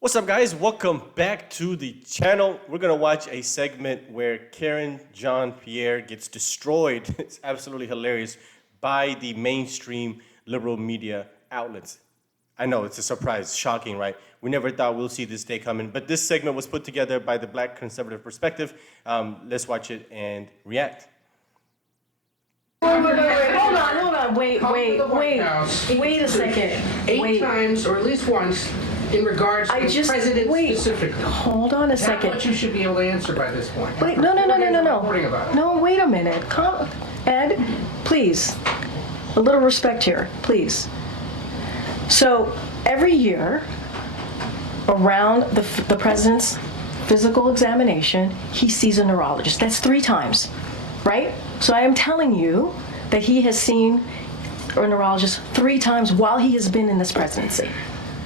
What's up, guys? Welcome back to the channel. We're gonna watch a segment where Karen Jean-Pierre gets destroyed. It's absolutely hilarious by the mainstream liberal media outlets. I know it's a surprise, shocking, right? We never thought we'll see this day coming, but this segment was put together by the Black Conservative Perspective. Let's watch it and react. Hold on. Wait a second. Eight times, or at least once, in regards to the president specifically. Hold on a second. That's what you should be able to answer by this point. Wait, no. Reporting about it. No, wait a minute. Ed, please. A little respect here, please. So, every year, around the president's physical examination, he sees a neurologist. That's 3 times, right? So I am telling you that he has seen a neurologist 3 times while he has been in this presidency.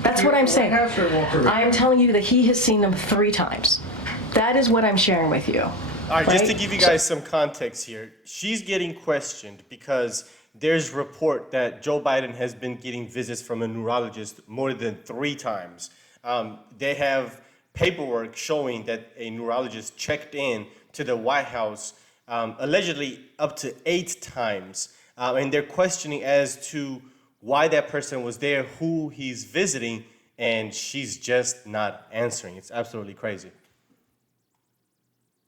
That's what I'm saying. I am telling you that he has seen them 3 times. That is what I'm sharing with you. All right, just to give you guys some context here, she's getting questioned because there's report that Joe Biden has been getting visits from a neurologist more than 3 times. They have paperwork showing that a neurologist checked in to the White House allegedly up to 8 times. And they're questioning as to why that person was there, who he's visiting, and she's just not answering. It's absolutely crazy.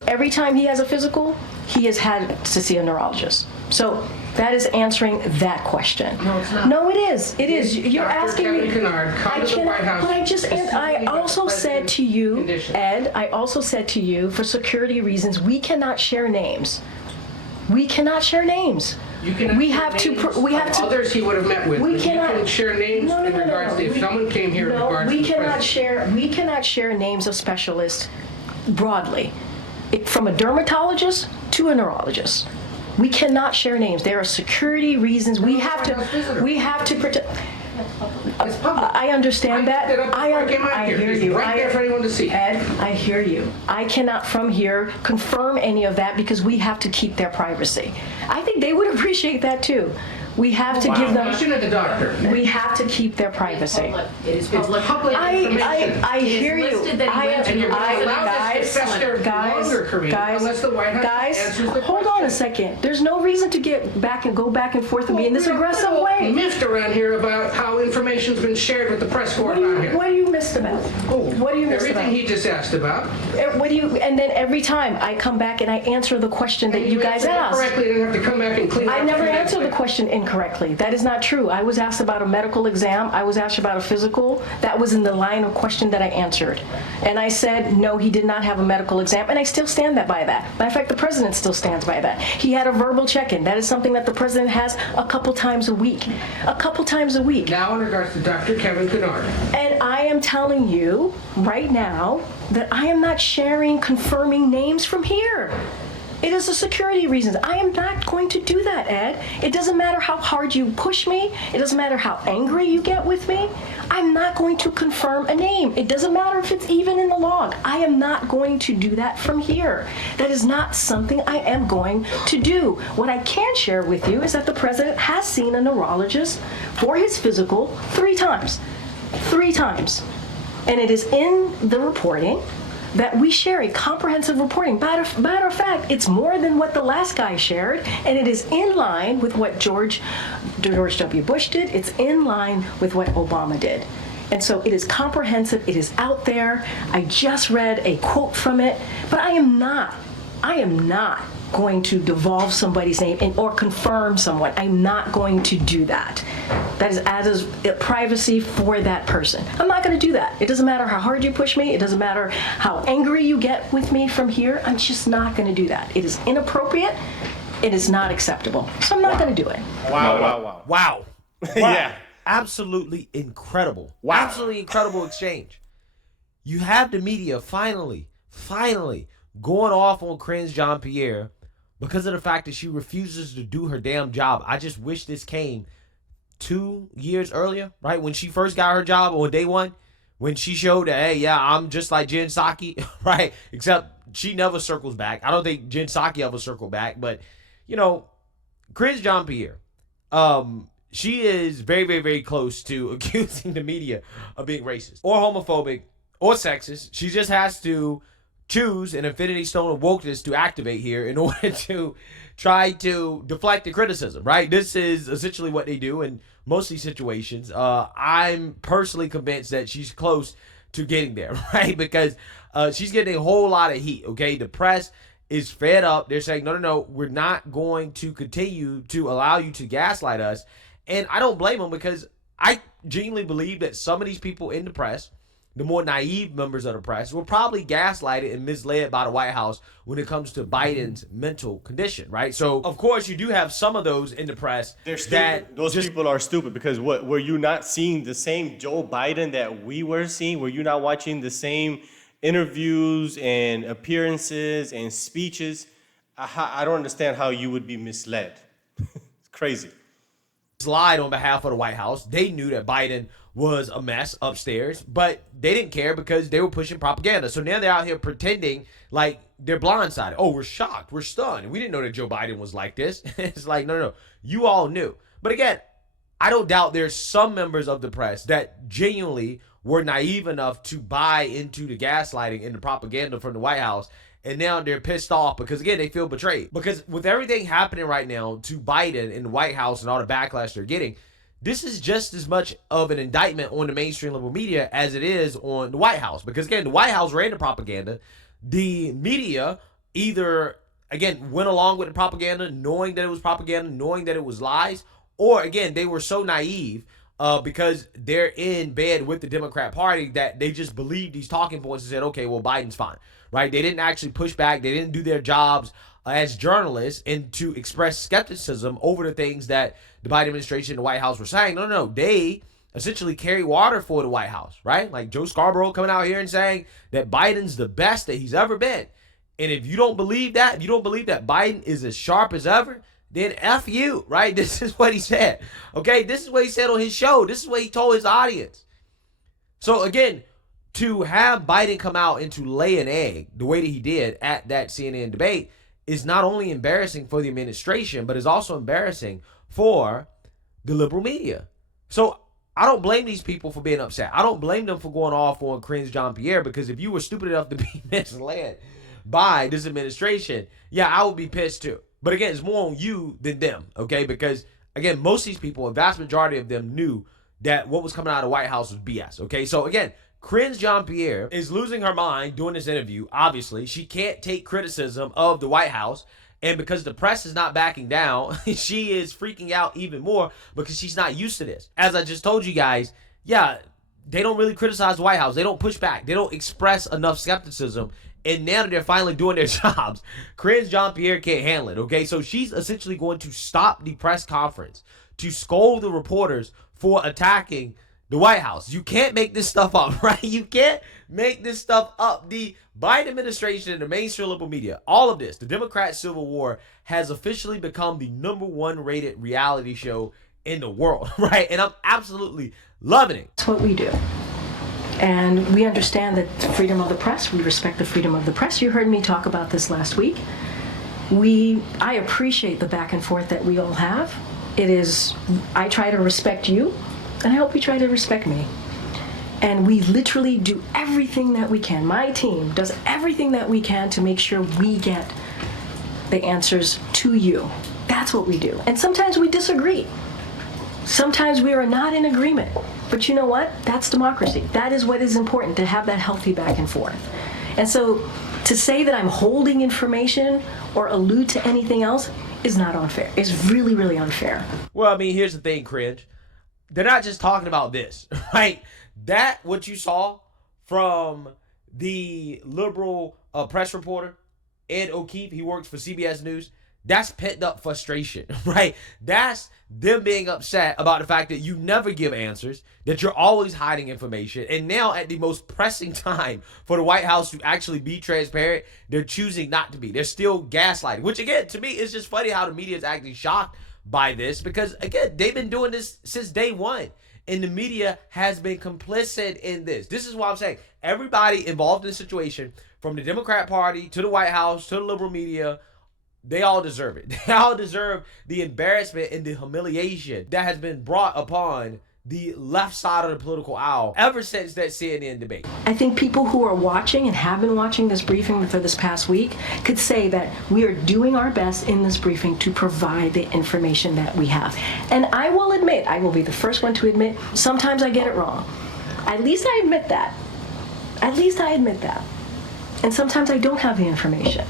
Every time he has a physical, he has had to see a neurologist. So that is answering that question. No, it's not. No, it is. It is. You're Dr. asking me. Kevin Kennard, come to the White House But I also said to you, condition. Ed, I also said to you, for security reasons, we cannot share names. We cannot share names. You can We have to. Others he would have met with. We but cannot. You can share names No. in regards to if someone came here in regards to the president. We cannot share names of specialists broadly, from a dermatologist to a neurologist. We cannot share names. There are security reasons. We have to protect. It's public. I understand that. I hear It's you. right there for anyone to see. Ed, I hear you. I cannot from here confirm any of that because we have to keep their privacy. I think they would appreciate that too. We have to give them. Question of the doctor. We have to keep their privacy. It is public. It's public information. I hear you. listed that he went to And you're going to allow this to fester longer, Karina, unless the White House answers the hold on a question. second. There's no reason to go back and forth and be in this aggressive way. Miffed around here about how information's been shared with the press corps about him. What do you missed about? What do you missed Everything about? he just asked about. And then every time I come back and I answer the question that you guys answered it asked. correctly, and have to come back and clean I up never the next answered the thing. question incorrectly. That is not true. I was asked about a medical exam. I was asked about a physical. That was in the line of question that I answered. And I said, no, he did not have a medical exam. And I still stand by that. Matter of fact, the president still stands by that. He had a verbal check-in. That is something that the president has a couple times a week. Now in regards to Dr. Kevin Kennard. And I am telling you right now that I am not sharing confirming names from here. It is a security reasons. I am not going to do that, Ed. It doesn't matter how hard you push me. It doesn't matter how angry you get with me. I'm not going to confirm a name. It doesn't matter if it's even in the log. I am not going to do that from here. That is not something I am going to do. What I can share with you is that the president has seen a neurologist for his physical 3 times. 3 times. And it is in the reporting that we share a comprehensive reporting. Matter of fact, it's more than what the last guy shared, and it is in line with what George W. Bush did. It's in line with what Obama did. And so it is comprehensive. It is out there. I just read a quote from it, but I am not going to divulge somebody's name or confirm someone. I'm not going to do that. That is as privacy for that person. I'm not going to do that. It doesn't matter how hard you push me. It doesn't matter how angry you get with me from here. I'm just not going to do that. It is inappropriate. It is not acceptable. So I'm not going to do it. Wow. Yeah. Absolutely incredible. Wow. Absolutely incredible exchange. You have the media finally going off on Karen Jean-Pierre because of the fact that she refuses to do her damn job. I just wish this came 2 years earlier, right? When she first got her job on day 1, when she showed that, hey, yeah, I'm just like Jen Psaki, right? Except she never circles back. I don't think Jen Psaki ever circled back, but, Karen Jean-Pierre, she is very, very, very close to accusing the media of being racist or homophobic or sexist. She just has to choose an infinity stone of wokeness to activate here in order to try to deflect the criticism, right? This is essentially what they do in most of these situations. I'm personally convinced that she's close to getting there, right? Because she's getting a whole lot of heat, okay? The press is fed up. They're saying, no, we're not going to continue to allow you to gaslight us. And I don't blame them, because I genuinely believe that some of these people in the press, the more naive members of the press, were probably gaslighted and misled by the White House when it comes to Biden's mental condition, right? So, of course, you do have some of those in the press. They're stupid. Those people are stupid, because were you not seeing the same Joe Biden that we were seeing? Were you not watching the same interviews and appearances and speeches? I don't understand how you would be misled. It's crazy. Lied on behalf of the White House. They knew that Biden was a mess upstairs, but they didn't care because they were pushing propaganda. So now they're out here pretending like they're blindsided. Oh, we're shocked. We're stunned. We didn't know that Joe Biden was like this. It's like, no. You all knew. But again, I don't doubt there's some members of the press that genuinely were naive enough to buy into the gaslighting and the propaganda from the White House. And now they're pissed off because, again, they feel betrayed. Because with everything happening right now to Biden in the White House and all the backlash they're getting, this is just as much of an indictment on the mainstream liberal media as it is on the White House. Because, again, the White House ran the propaganda. The media either, again, went along with the propaganda, knowing that it was propaganda, knowing that it was lies, or, again, they were so naive because they're in bed with the Democrat Party that they just believed these talking points and said, okay, well, Biden's fine. Right? They didn't actually push back. They didn't do their jobs as journalists and to express skepticism over the things that the Biden administration and the White House were saying. No. They essentially carry water for the White House, right? Like Joe Scarborough coming out here and saying that Biden's the best that he's ever been. And if you don't believe that, if you don't believe that Biden is as sharp as ever, then F you, right? This is what he said. Okay? This is what he said on his show. This is what he told his audience. So again, to have Biden come out and to lay an egg the way that he did at that CNN debate is not only embarrassing for the administration, but is also embarrassing for the liberal media. So I don't blame these people for being upset. I don't blame them for going off on Cringe Jean-Pierre, because if you were stupid enough to be misled by this administration, yeah, I would be pissed too. But again, it's more on you than them, okay? Because again, most of these people, a vast majority of them, knew that what was coming out of the White House was BS, okay? So again, Cringe Jean-Pierre is losing her mind doing this interview. Obviously, she can't take criticism of the White House. And because the press is not backing down, she is freaking out even more because she's not used to this. As I just told you guys, yeah, they don't really criticize the White House. They don't push back. They don't express enough skepticism. And now that they're finally doing their jobs, Cringe Jean-Pierre can't handle it, okay? So she's essentially going to stop the press conference to scold the reporters for attacking the White House. You can't make this stuff up, right? You can't make this stuff up. The Biden administration and the mainstream liberal media, all of this, the Democrat Civil War, has officially become the #1 rated reality show in the world, right? And I'm absolutely loving it. That's what we do. And we understand that freedom of the press, we respect the freedom of the press. You heard me talk about this last week. I appreciate the back and forth that we all have. I try to respect you, and I hope you try to respect me. And we literally do everything that we can. My team does everything that we can to make sure we get the answers to you. That's what we do. And sometimes we disagree. Sometimes we are not in agreement. But you know what? That's democracy. That is what is important, to have that healthy back and forth. And so to say that I'm holding information or allude to anything else is not unfair. It's really, really unfair. Well, I mean, here's the thing, Cringe. They're not just talking about this, right? That, what you saw from the liberal press reporter, Ed O'Keefe, he works for CBS News, that's pent up frustration, right? That's them being upset about the fact that you never give answers, that you're always hiding information. And now at the most pressing time for the White House to actually be transparent, they're choosing not to be. They're still gaslighting, which again, to me, is just funny how the media is actually shocked by this, because again, they've been doing this since day one. And the media has been complicit in this. This is why I'm saying everybody involved in the situation, from the Democrat Party to the White House to the liberal media, they all deserve it. They all deserve the embarrassment and the humiliation that has been brought upon the left side of the political aisle ever since that CNN debate. I think people who are watching and have been watching this briefing for this past week could say that we are doing our best in this briefing to provide the information that we have. And I will admit, I will be the first one to admit, sometimes I get it wrong. At least I admit that. At least I admit that. And sometimes I don't have the information.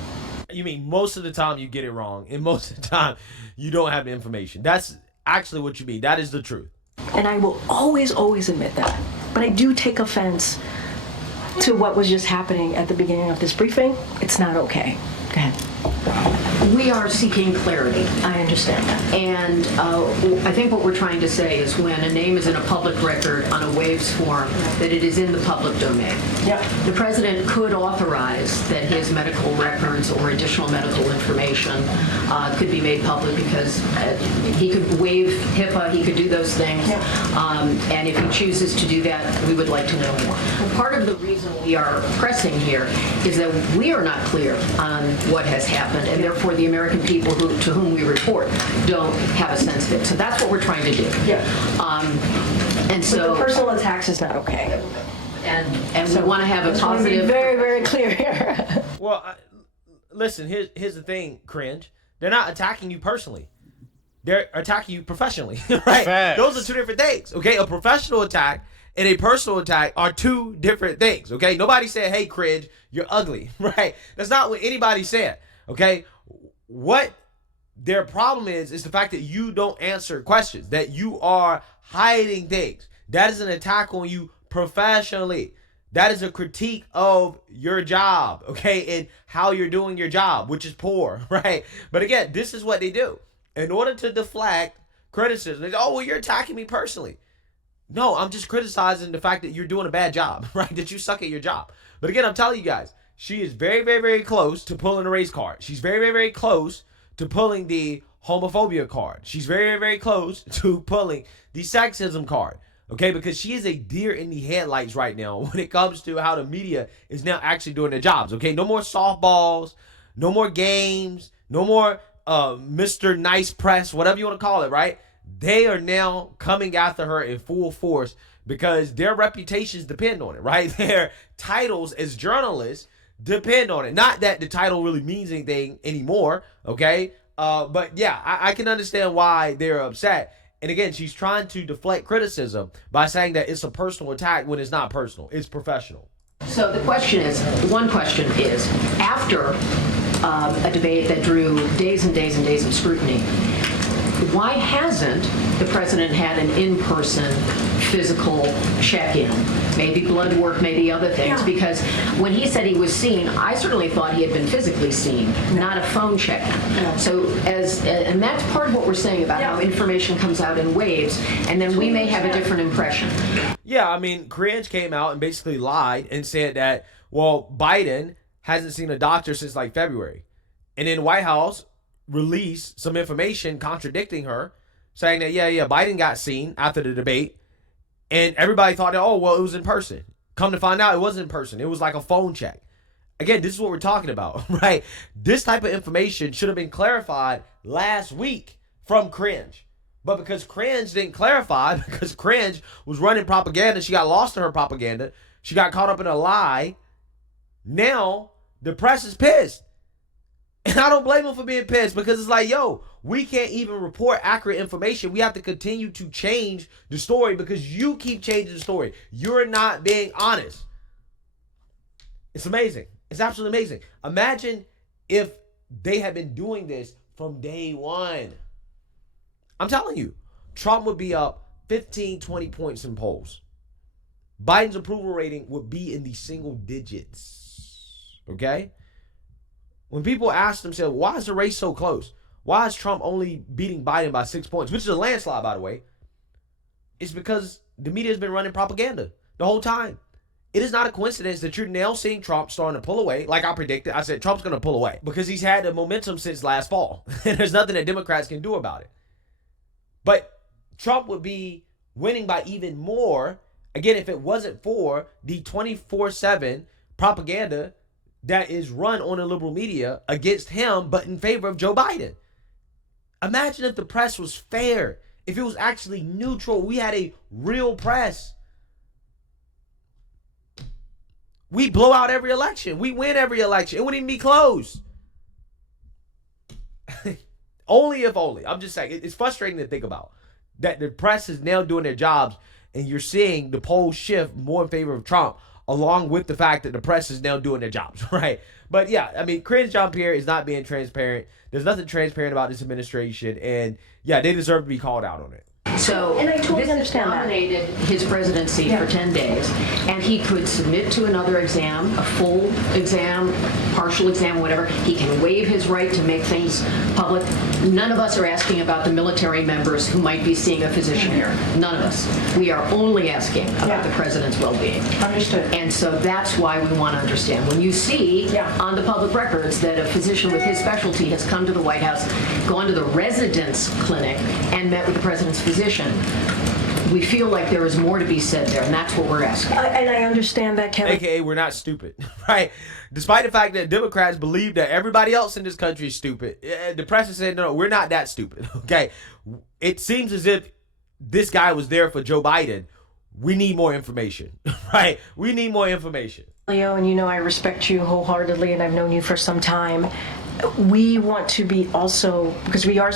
You mean most of the time you get it wrong, and most of the time you don't have the information. That's actually what you mean. That is the truth. And I will always, always admit that. But I do take offense to what was just happening at the beginning of this briefing. It's not okay. Go ahead. We are seeking clarity. I understand that. And I think what we're trying to say is when a name is in a public record on a waves form, that it is in the public domain. Yep. The president could authorize that his medical records or additional medical information could be made public because he could waive HIPAA, he could do those things. Yep. And if he chooses to do that, we would like to know more. Well, part of the reason we are pressing here is that we are not clear on what has happened, and therefore the American people to whom we report don't have a sense of it. So that's what we're trying to do. Yeah. And so But the personal attacks is not okay. and we want to have a Be positive. very, very clear here. Well, listen, here's the thing, Cringe. They're not attacking you personally. They're attacking you professionally, right? Facts. Those are two different things, okay? A professional attack and a personal attack are two different things, okay? Nobody said, hey, Cringe, you're ugly, right? That's not what anybody said, okay? What their problem is the fact that you don't answer questions, that you are hiding things. That is an attack on you professionally. That is a critique of your job, okay, and how you're doing your job, which is poor, right? But again, this is what they do. In order to deflect criticism, they say, oh, well, you're attacking me personally. No, I'm just criticizing the fact that you're doing a bad job, right? That you suck at your job. But again, I'm telling you guys, she is very, very, very close to pulling a race card. She's very, very, very close to pulling the homophobia card. She's very, very, very close to pulling the sexism card. Okay, because she is a deer in the headlights right now when it comes to how the media is now actually doing their jobs. Okay, no more softballs, no more games, no more Mr. Nice Press, whatever you want to call it, right? They are now coming after her in full force because their reputations depend on it, right? Their titles as journalists depend on it. Not that the title really means anything anymore, okay? But yeah, I can understand why they're upset. And again, she's trying to deflect criticism by saying that it's a personal attack when it's not personal. It's professional. So the question is, one question is, after a debate that drew days and days and days of scrutiny, why hasn't the president had an in-person physical check-in? Maybe blood work, maybe other things. Yeah. Because when he said he was seen, I certainly thought he had been physically seen, not a phone check-in. Yeah. So and that's part of what we're saying about how information comes out in waves, and then we may have a different impression. Yeah, I mean, Cringe came out and basically lied and said that, well, Biden hasn't seen a doctor since like February. And then White House released some information contradicting her, saying that, yeah, Biden got seen after the debate. And everybody thought that, oh, well, it was in person. Come to find out, it wasn't in person. It was like a phone check. Again, this is what we're talking about, right? This type of information should have been clarified last week from Cringe. But because Cringe didn't clarify, because Cringe was running propaganda, she got lost in her propaganda, she got caught up in a lie, now the press is pissed. And I don't blame them for being pissed because it's like, yo, we can't even report accurate information. We have to continue to change the story because you keep changing the story. You're not being honest. It's amazing. It's absolutely amazing. Imagine if they had been doing this from day one. I'm telling you, Trump would be up 15, 20 points in polls. Biden's approval rating would be in the single digits. Okay? When people ask themselves, why is the race so close? Why is Trump only beating Biden by 6 points? Which is a landslide, by the way. It's because the media has been running propaganda the whole time. It is not a coincidence that you're now seeing Trump starting to pull away. Like I predicted, I said Trump's going to pull away because he's had the momentum since last fall. And there's nothing that Democrats can do about it. But Trump would be winning by even more, again, if it wasn't for the 24/7 propaganda that is run on the liberal media against him, but in favor of Joe Biden. Imagine if the press was fair if it was actually neutral, we had a real press. We blow out every election. We win every election. It wouldn't even be close. Only if only. I'm just saying, it's frustrating to think about that the press is now doing their jobs, and you're seeing the polls shift more in favor of Trump, along with the fact that the press is now doing their jobs, right? But yeah, I mean, Karine Jean-Pierre is not being transparent. There's nothing transparent about this administration, and yeah, they deserve to be called out on it. So And I totally this understand that. dominated his presidency for 10 days, and he could submit to another exam, a full exam, partial exam, whatever. He can waive his right to make things public. None of us are asking about the military members who might be seeing a physician here. None of us. We are only asking about the president's well-being. Understood. And so that's why we want to understand. When you see on the public records that a physician with his specialty has come to the White House, gone to the residence clinic, and met with the president's physician, we feel like there is more to be said there, and that's what we're asking. And I understand that, Kevin. AKA, we're not stupid, right? Despite the fact that Democrats believe that everybody else in this country is stupid, the press is saying, no, we're not that stupid, okay? It seems as if this guy was there for Joe Biden. We need more information, right? We need more information. Leo, and you know I respect you wholeheartedly, and I've known you for some time. We want to be also, because we are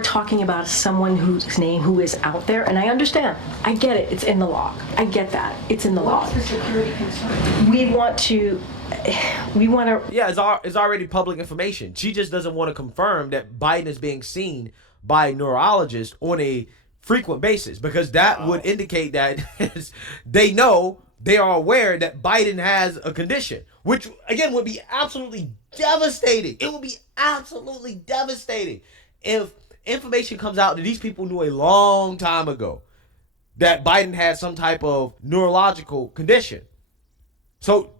talking about someone whose name who is out there, and I understand. I get it. It's in the log. I get that. It's in the log. What's the security concern? We want to. Yeah, it's already public information. She just doesn't want to confirm that Biden is being seen by neurologists on a frequent basis, because that would indicate that they are aware that Biden has a condition, which again would be absolutely devastating. It would be absolutely devastating if information comes out that these people knew a long time ago that Biden had some type of neurological condition. So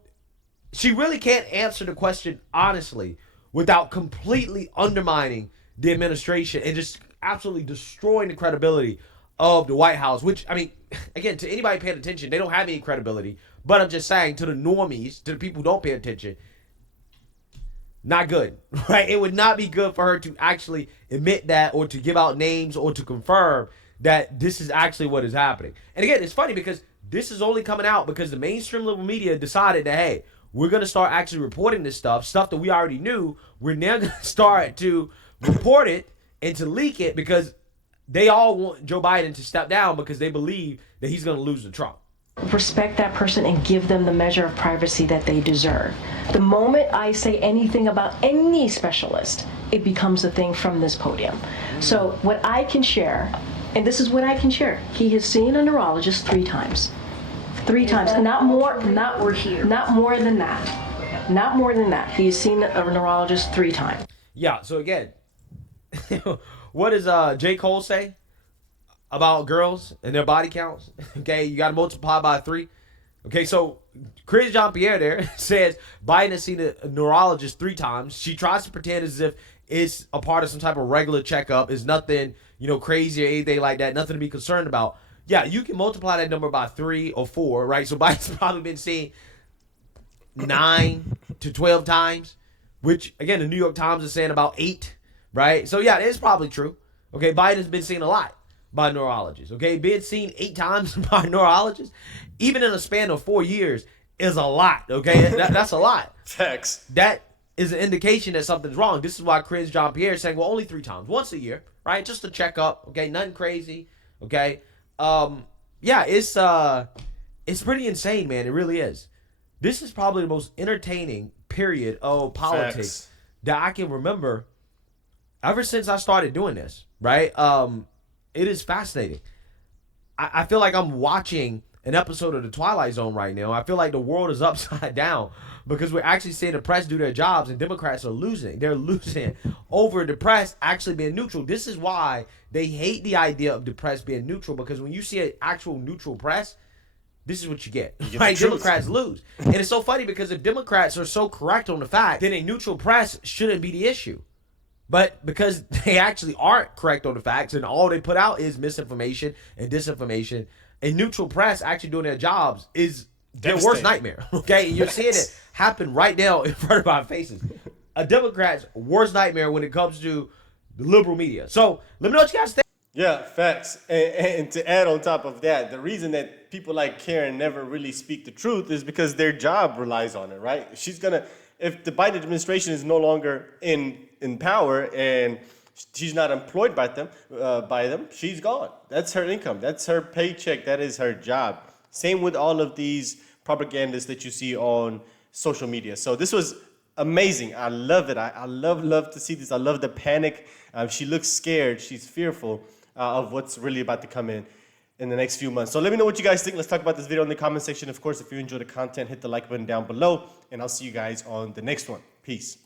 she really can't answer the question honestly without completely undermining the administration and just absolutely destroying the credibility of the White House, which, I mean, again, to anybody paying attention, they don't have any credibility. But I'm just saying, to the normies, to the people who don't pay attention, not good, right? It would not be good for her to actually admit that, or to give out names, or to confirm that this is actually what is happening. And again, it's funny because this is only coming out because the mainstream liberal media decided that, hey, we're going to start actually reporting this stuff that we already knew. We're now going to start to report it and to leak it because they all want Joe Biden to step down because they believe that he's going to lose to Trump. Respect that person and give them the measure of privacy that they deserve. The moment I say anything about any specialist, it becomes a thing from this podium. So what I can share, and this is what I can share, he has seen a neurologist 3 times. 3 times, not more than that. Not more than that. He's seen a neurologist 3 times. Yeah, so again, what does J. Cole say about girls and their body counts? Okay, you got to multiply by 3. Okay, so Karine Jean-Pierre there says Biden has seen a neurologist 3 times. She tries to pretend as if it's a part of some type of regular checkup. It's nothing, crazy or anything like that. Nothing to be concerned about. Yeah, you can multiply that number by 3 or 4, right? So Biden's probably been seen 9 to 12 times, which, again, the New York Times is saying about 8, right? So, yeah, it's probably true. Okay, Biden's been seen a lot by neurologists. Okay, being seen 8 times by neurologists, even in a span of 4 years, is a lot. Okay, that's a lot. Facts. That is an indication that something's wrong. This is why Karine Jean-Pierre is saying, well, only 3 times, once a year, right? Just to check up. Okay, nothing crazy. Okay, yeah, it's pretty insane, man. It really is. This is probably the most entertaining period of politics Facts. that I can remember ever since I started doing this, right? It is fascinating. I feel like I'm watching an episode of The Twilight Zone right now. I feel like the world is upside down because we're actually seeing the press do their jobs and Democrats are losing. They're losing over the press actually being neutral. This is why they hate the idea of the press being neutral, because when you see an actual neutral press, this is what you get. Right? Democrats lose. And it's so funny because if Democrats are so correct on the fact, then a neutral press shouldn't be the issue. But because they actually aren't correct on the facts and all they put out is misinformation and disinformation, a neutral press actually doing their jobs is their worst nightmare. Okay? And you're seeing it happen right now in front of our faces. A Democrat's worst nightmare when it comes to the liberal media. So let me know what you guys think. Yeah, facts. And to add on top of that, the reason that people like Karen never really speak the truth is because their job relies on it, right? If the Biden administration is no longer in power and she's not employed by them, she's gone. That's her income. That's her paycheck. That is her job. Same with all of these propagandists that you see on social media. So this was amazing. I love it. I love to see this. I love the panic. She looks scared. She's fearful of what's really about to come in the next few months. So let me know what you guys think. Let's talk about this video in the comment section. Of course, if you enjoy the content, hit the like button down below, and I'll see you guys on the next one. Peace.